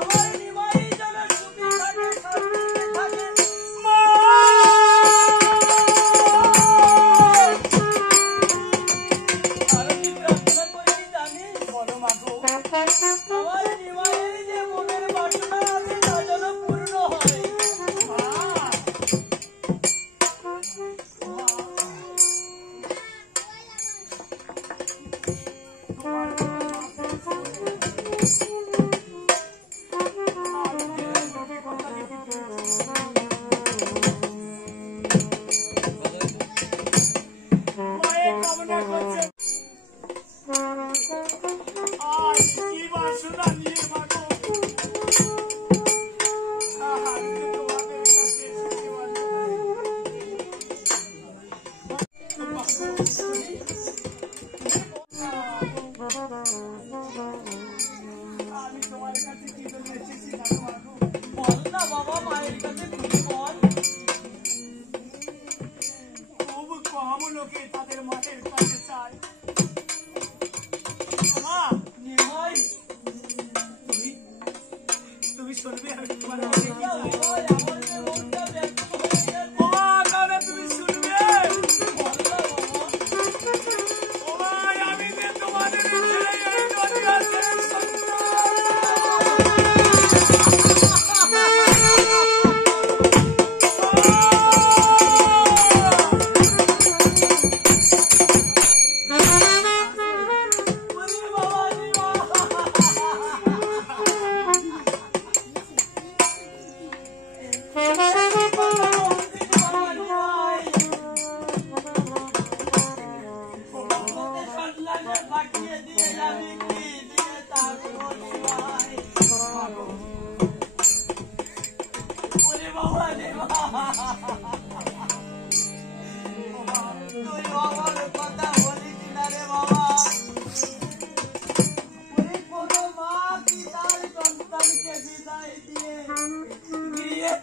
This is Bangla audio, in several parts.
আমার নিমাই যেন সুখী থাকে।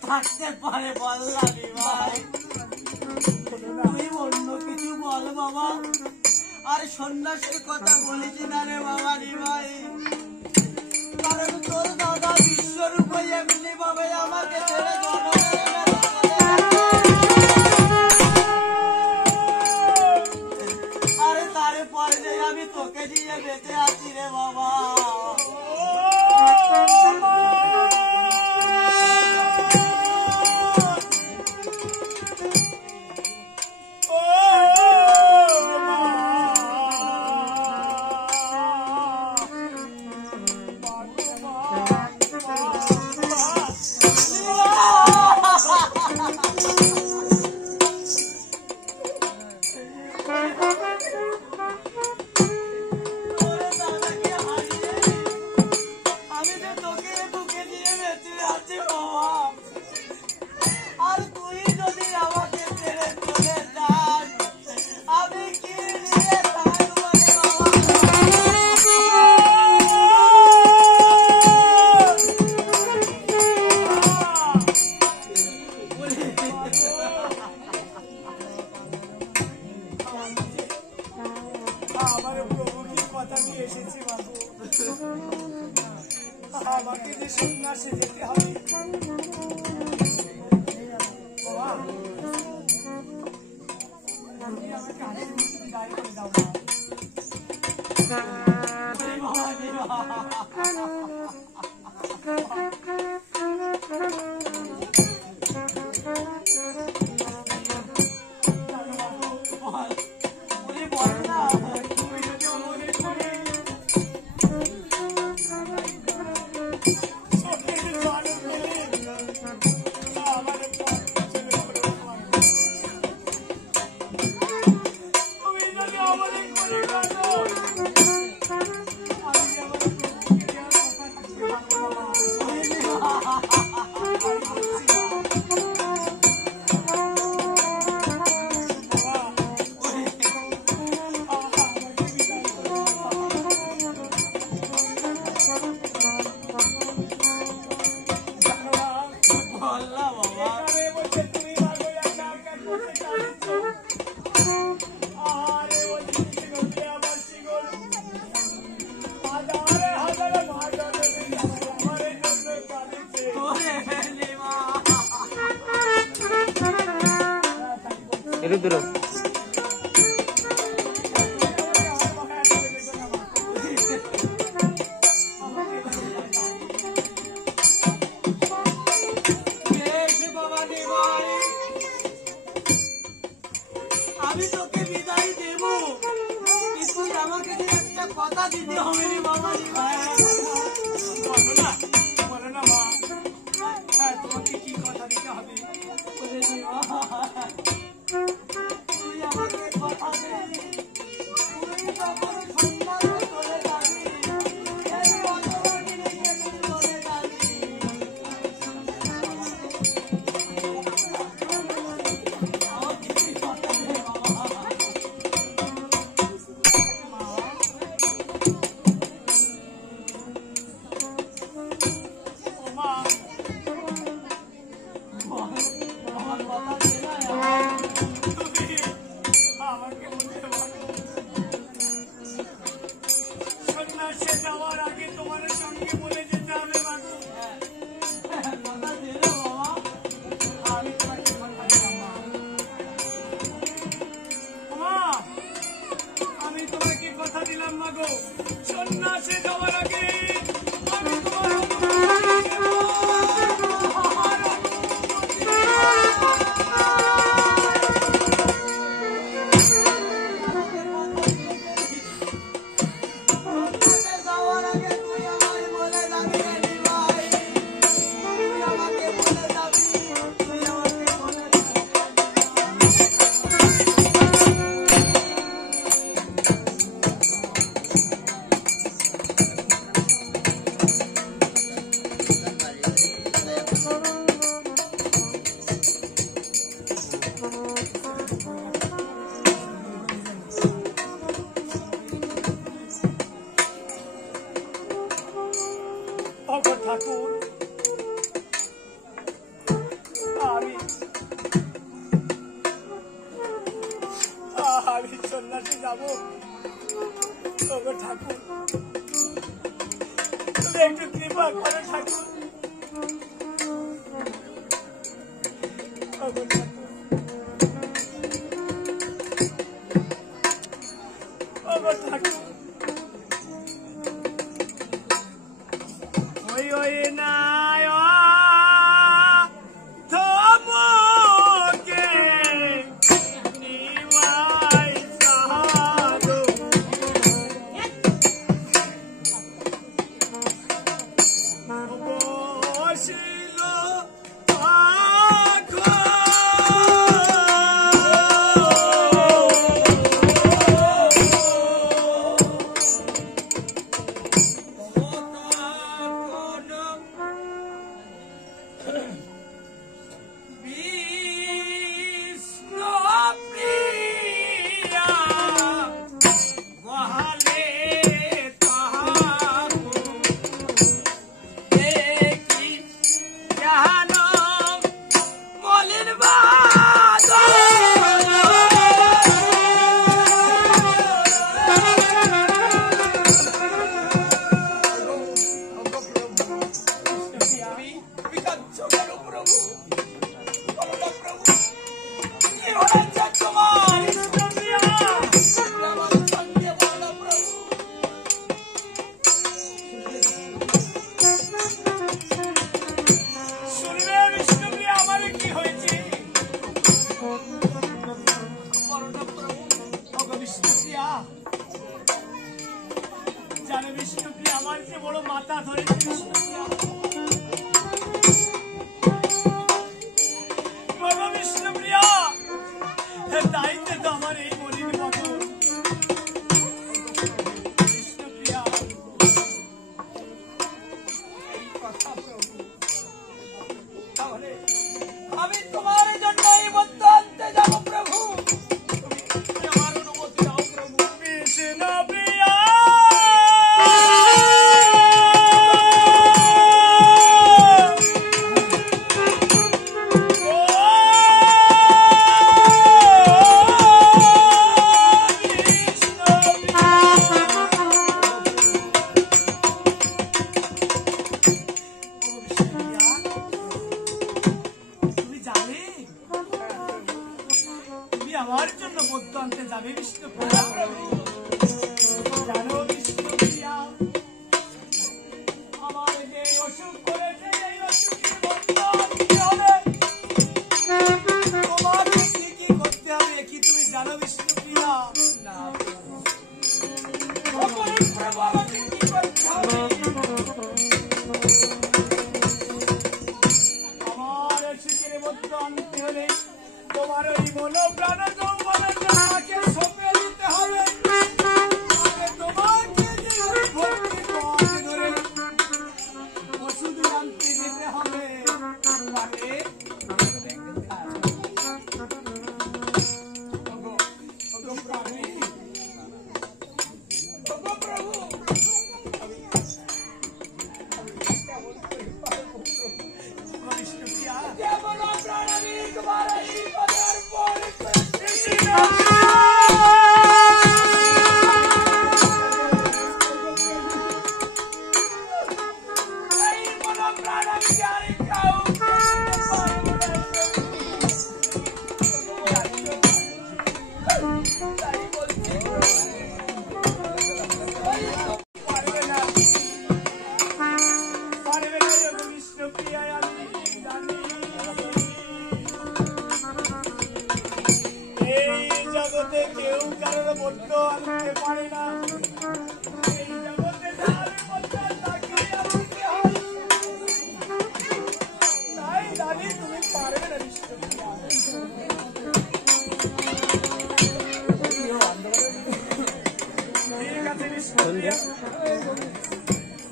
থাকতে পারে বললাম ভাই, তুই অন্য কিছু বল বাবা, আর সন্ন্যাসের কথা বলিস না রে বাবা রে ভাই, কারণ তোর দাদা বিশ্বরূপ এমনি ভাবে আমাকে ছেড়ে আরে তারপরে যে আমি তোকে দিয়ে বেঁচে আছি রে বাবা। আমাকে যে সন্ন্যাসে যেতে হবে, আমাকে আরেক গায়ে করে দাও দূর আমি তোকে বিদায় দেব, কিন্তু আমাকে একটা কথা দিতে হবে রে বাবা। বলো না মা, হ্যাঁ তোমাকে কি কথা দিতে হবে? তুই আমাকে কথা দে, তুই যখন সন্ন্যাসে চলে যাবি, এই অন্তরাকে রেখে তুই চলে যাবি। যাবো। ওগো ঠাকুর, তুমি একটু কৃপা করো ঠাকুর। ওগো ঠাকুর, ওগো ঠাকুর, ওই না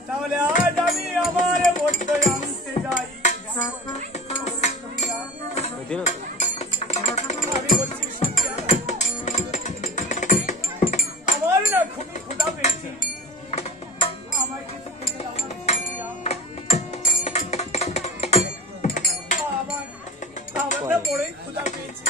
তাহলে আজ আমি আমার বড্ড আনতে যাই। আমি বলছি আমার না খুবই ক্ষুধা পেয়েছে, আমার কিছু খেতে দাও না। আমার না বড়ই ক্ষুধা পেয়েছে।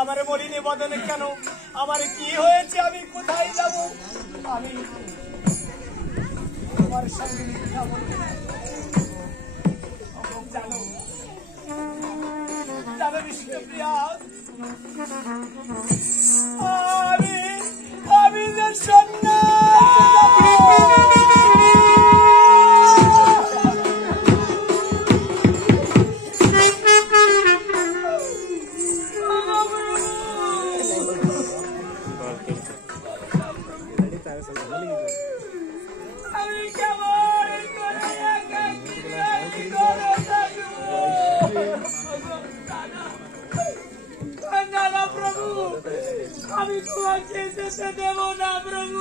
আমার বলিনি বদনে কেন? আমার কি হয়েছে? আমি কোথায় যাব? আমি তোমার সঙ্গে মিথ্যা বলবো জানো? জানো বিষ্ণুপ্রিয়া, আমি যে আমি তোমাকে যেতে দেব না প্রভু।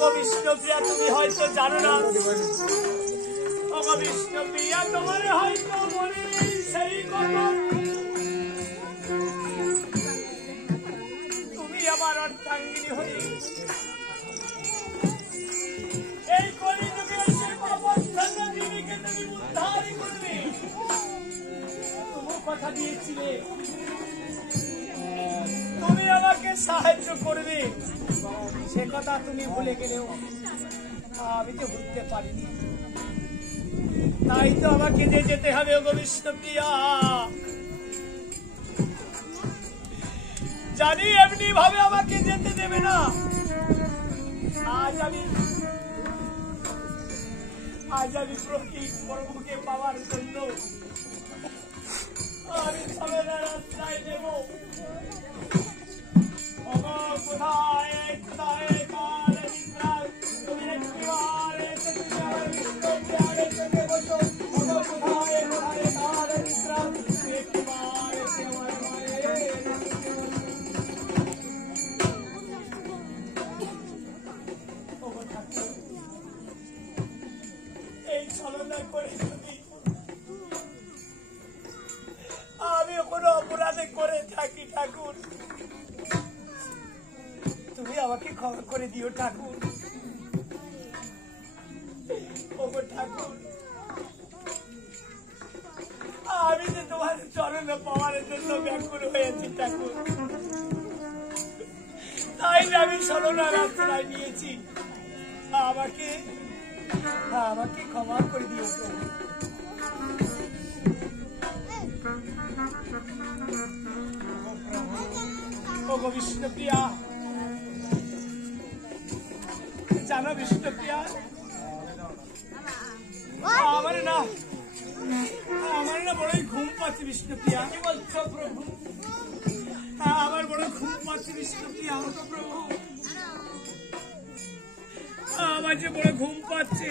কৃষ্ণ বিষ্ণুপ্রিয়া, তুমি হয়তো জানো না, বিষ্ণুপ্রিয়া তোমার হয়তো মনে নেই সেই কথা। তুমি আমার অর্ধাঙ্গিনী হয়ে এই কলিযুগের সেই পাপাচ্ছন্ন জীবীকে তুমি উদ্ধার করবে। তুমি কথা দিয়েছিলে তুমি আমাকে সাহায্য করবে, সে কথা তুমি ভুলে গেলেও আমি তো ভুলতে পারিনি। তাই তো আমাকে যে যেতে হবে গো বিষ্ণুপ্রিয়া। জানি এমনি ভাবে আমাকে যেতে দেবে না। আজ আমি প্রভুকে পাওয়ার জন্য আমি ছলনার রাস্তায় দেব। কোথায় কোথায় কাল নিদ্রা তুমি একবার এসে তুমি আমার বিষ্ণুপ্রিয়ারে চলে বসো। কোথায় কোথায় কাল নিদ্রা তুমি একবার এসে আমার মায়ের এই ছলনা করে আমি কোনো অপরাধে করে থাকি ঠাকুর, তুমি আমাকে ক্ষমা করে দিও ঠাকুর। ওগো ঠাকুর, আমি যে তোমার চরণ পাওয়ার জন্য ব্যাকুল হয়েছি ঠাকুর, তাই আমি ছলনা রাস্তায় নিয়েছি। আমাকে ক্ষমা করে দিও প্রভু। ওগো বিষ্ণুপ্রিয়া, জানো বিষ্ণুপ্রিয়া, আমার না বড়ই ঘুম পাচ্ছে বিষ্ণুপ্রিয়া। কি বলছো প্রভু? আমার বড় ঘুম পাচ্ছে বিষ্ণুপ্রিয়া। প্রভু, আমার যে বড় ঘুম পাচ্ছে।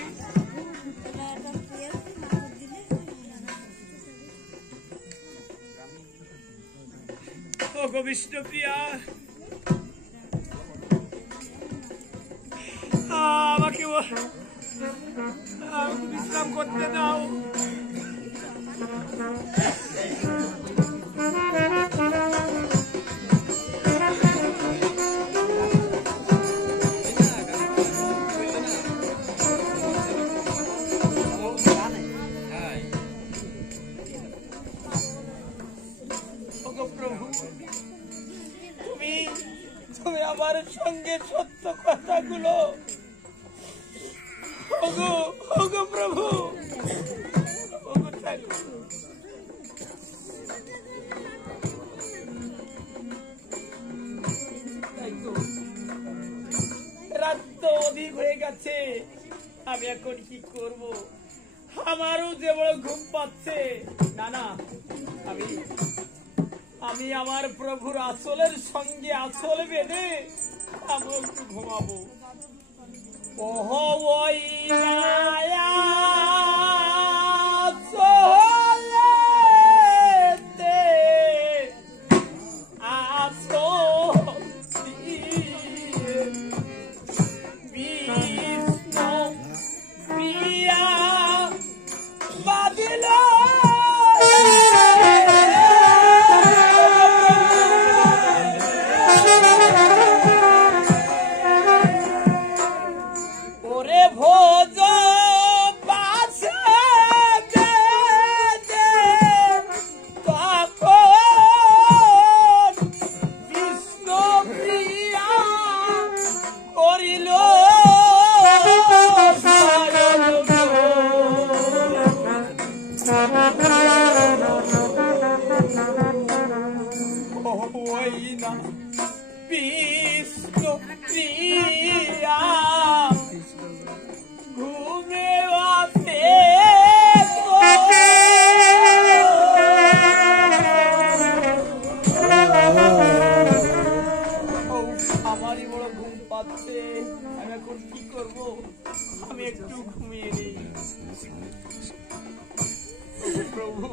ওগো বিষ্ণুপ্রিয়া, আমাকে বিশ্রাম করতে দাও। তুমি আমার সঙ্গে সত্য কথাগুলো ওগো প্রভু, ওগো ঠাকুর, রাত তো অধিক হয়ে গেছে, আমি এখন কি করব? আমারও যে বড় ঘুম পাচ্ছে। না, আমি আমার প্রভুর আসলের সঙ্গে আসল বেঁধে আমি একটু ঘুমাবো। ওহো ওই মায়া চলেতে আসো বিষ্ণু প্রিয়া বাদিল। বিষ্ণু প্রিয়া ঘুমে আসে আমারই বড় ঘুম পাচ্ছে। আমি এখন কি করব? আমি একটু ঘুমিয়ে নিই। প্রভু,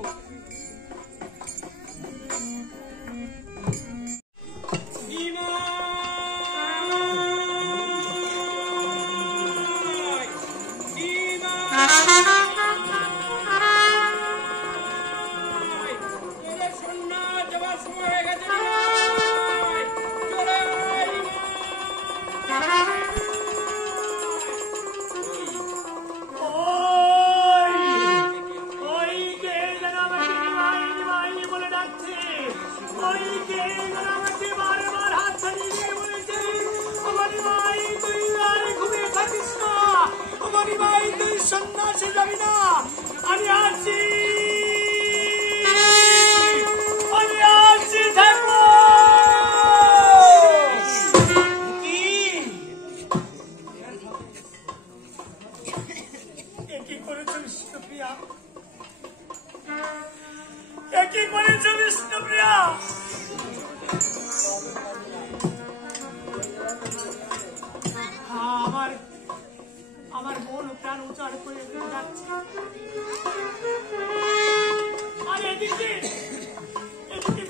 আমি আছি, আমি আছি ঠাকুর। কি করেছো বিষ্ণুপ্রিয়া? কি করেছো বিষ্ণুপ্রিয়া? আমার মন প্রাণ উজাড় করে যাচ্ছে। আর এদিকে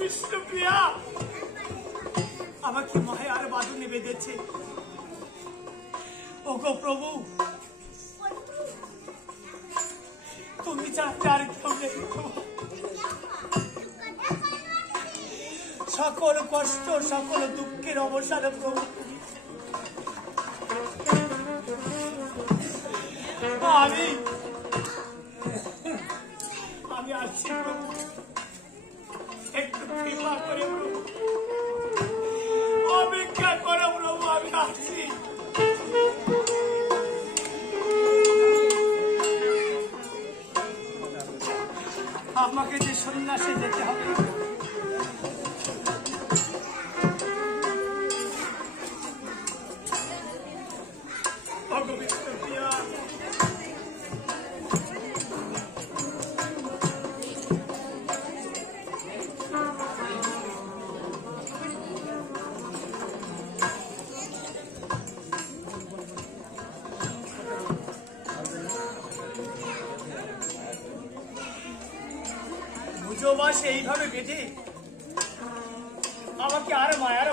বিষ্ণুপ্রিয়া আমাকে মায়ার বাঁধনে বেঁধেছে। ওগো প্রভু, তুমি জানতে আর কেউ নেই। সকল কষ্ট সকল দুঃখের অবসান প্রভু। আমি আসছি প্রভু, একটু কৃপা করে প্রভু, অপেক্ষা করো প্রভু, আমি আসছি। আমাকে যে সন্ন্যাসে যেতে হবে, বুঝো বা সেইভাবে বেঁধে আমাকে আর মায়ার